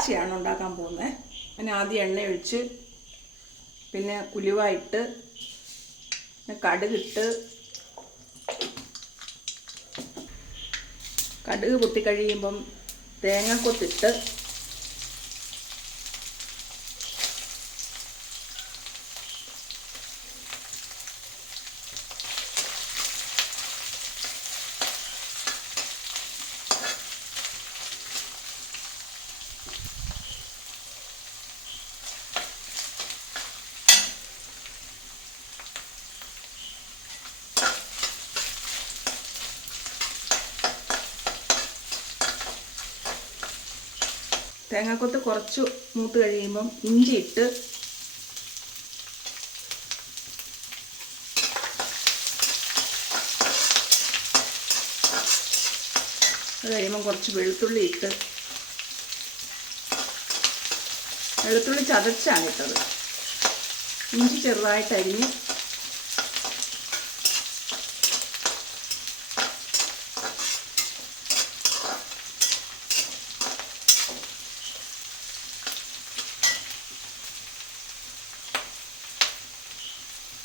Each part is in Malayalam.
ഇറച്ചിയാണ് ഉണ്ടാക്കാൻ പോകുന്നത്. അതിന് ആദ്യം എണ്ണ ഒഴിച്ച്, പിന്നെ ഉലുവായിട്ട്, കടുകിട്ട്, കടുക് പൊട്ടിക്കഴിയുമ്പം തേങ്ങാക്കൊത്തിട്ട്, തേങ്ങാക്കൊത്ത് കുറച്ച് മൂത്ത് കഴിയുമ്പം ഇഞ്ചി ഇട്ട്, അത് കഴിയുമ്പം കുറച്ച് വെളുത്തുള്ളി ഇട്ട്, വെളുത്തുള്ളി ചതച്ചാണ് ഇട്ടത്. ഇഞ്ചി ചെറുതായിട്ട് അരിഞ്ഞ്,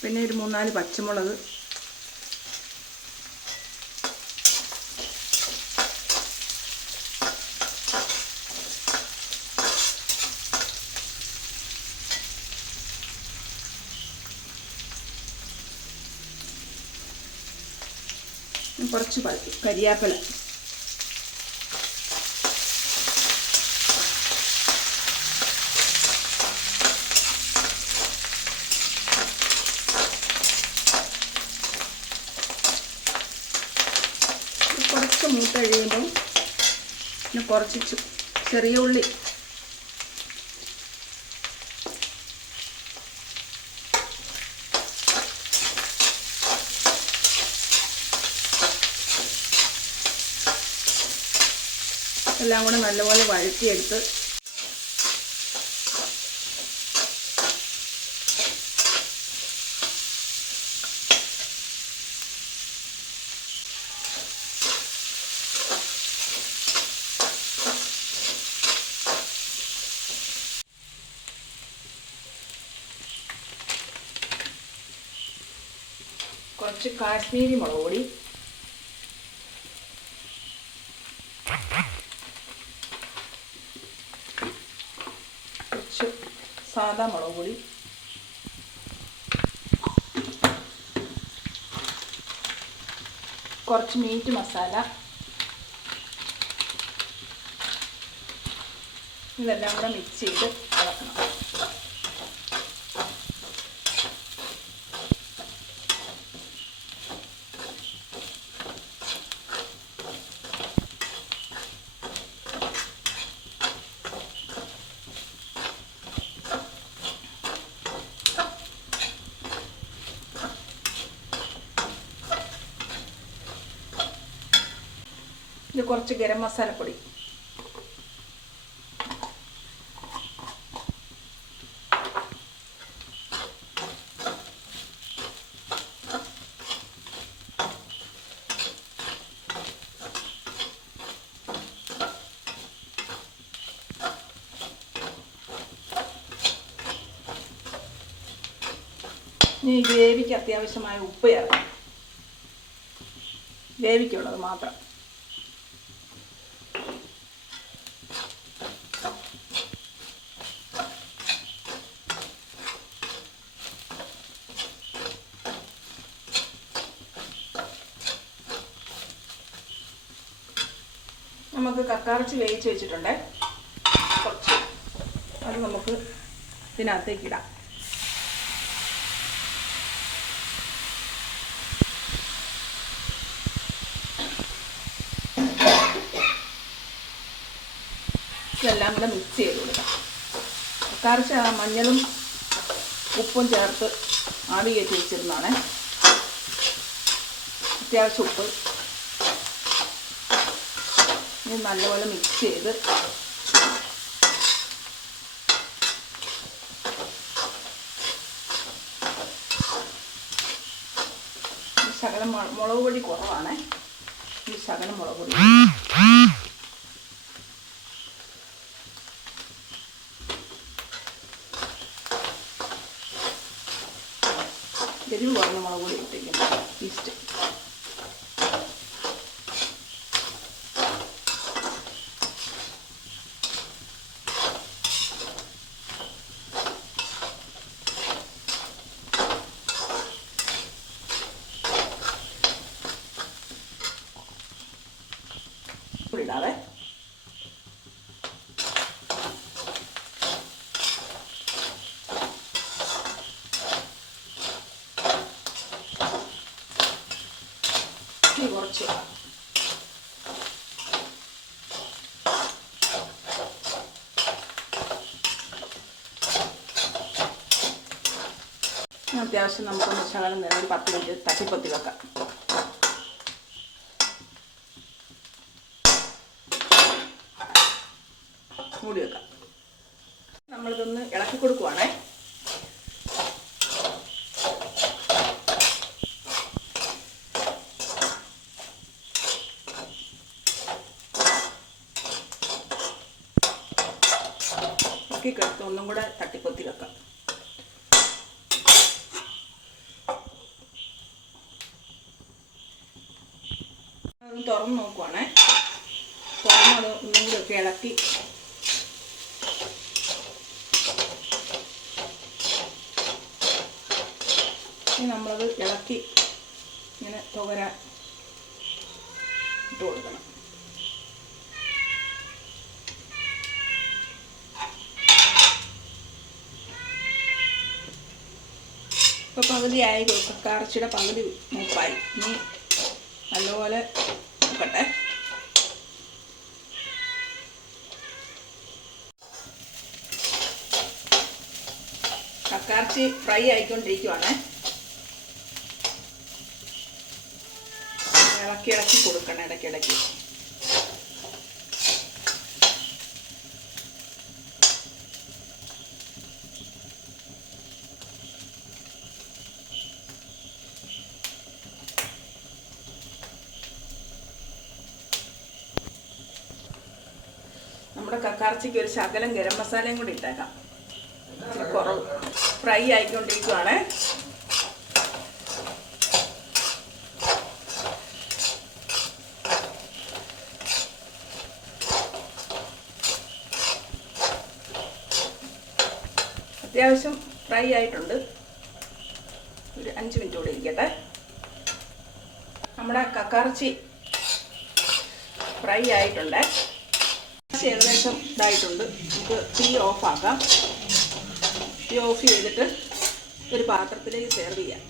പിന്നെ ഒരു 3-4 പച്ചമുളക്, കുറച്ച് കരിയാപ്പില, കുറച്ച് മൂത്ത് കഴിയുമ്പം പിന്നെ കുറച്ച് ചെറിയ ഉള്ളി, എല്ലാം കൂടെ നല്ലപോലെ വഴറ്റിയെടുത്ത്, കുറച്ച് കാശ്മീരി മുളക് പൊടി, കുറച്ച് സാദാ മുളക് പൊടി, കുറച്ച് മീറ്റ് മസാല, ഇതെല്ലാം കൂടെ മിക്സ് ചെയ്ത് ഇളക്കണം. ഇത് കുറച്ച് ഗരം മസാലപ്പൊടി, ഇനി ഗ്രേവിക്ക് അത്യാവശ്യമായ ഉപ്പ് ചേർക്കാം. ഗ്രേവിക്കുള്ളത് മാത്രം. നമുക്ക് കക്കാറച്ചി വേവിച്ച് വെച്ചിട്ടുണ്ട്. കുറച്ച് അത് നമുക്ക് ഇതിനകത്തേക്ക് ഇടാം. ഇതെല്ലാം കൂടെ മിക്സ് ചെയ്ത് കൊടുക്കാം. കക്കാറച്ചി മഞ്ഞളും ഉപ്പും ചേർത്ത് ആവി കയറ്റി വെച്ചിരുന്നതാണ്. അത്യാവശ്യം ഉപ്പ്. ഇത് നല്ലപോലെ മിക്സ് ചെയ്ത് ശകലം മുളക് പൊടി കുറവാണ്. ഈ ശകലം മുളക് പൊടി എരിവ് കുറഞ്ഞ മുളക് പൊടി ഇട്ടിരിക്കുന്നു. ഈസ്റ്റ് ഇടാവേ. കുറച്ച് അത്യാവശ്യം നമുക്കൊന്ന് ശകലം നേരം ഒരു 10 മിനിറ്റ് തട്ടിപ്പൊത്തി വെക്കാം. മൂടി വെക്കാം. നമ്മളിതൊന്ന് ഇളക്കി കൊടുക്കുവാണേ. ഇളക്കിക്കെടുത്ത് ഒന്നും കൂടെ തട്ടിപ്പൊത്തി വെക്കാം. അതൊന്ന് തുറന്ന് നോക്കുവാണേ. തുറന്നത് ഒന്നും കൂടെ ഒക്കെ ഇളക്കി ഇനി നമ്മളത് ഇളക്കി ഇങ്ങനെ തുവരാൻ ഇട്ട് കൊടുക്കണം. ഇപ്പോൾ പകുതിയായി, കക്കയിറച്ചിയുടെ പകുതി മൂപ്പായി. ഇനി നല്ലപോലെ നോക്കട്ടെ. കക്കയിറച്ചി ഫ്രൈ ആയിക്കൊണ്ടിരിക്കുവാണ്. ഇളക്കി ഇളക്കി കൊടുക്കണം ഇടയ്ക്കിടയ്ക്ക്. നമ്മുടെ കക്കയിറച്ചിക്ക് ഒരു ശകലം ഗരം മസാലയും കൂടി ഇട്ടേക്കാം. കുറവ് ഫ്രൈ ആയിക്കൊണ്ടിരിക്കുവാണ്. അത്യാവശ്യം ഫ്രൈ ആയിട്ടുണ്ട്. ഒരു 5 മിനിറ്റ് കൂടെ ഇരിക്കട്ടെ. നമ്മുടെ കക്കയിറച്ചി ഫ്രൈ ആയിട്ടുണ്ട്. ഏകദേശം ഇതായിട്ടുണ്ട്. നമുക്ക് തീ ഓഫാക്കാം. തീ ഓഫ് ചെയ്തിട്ട് ഒരു പാത്രത്തിലേക്ക് സെർവ് ചെയ്യാം.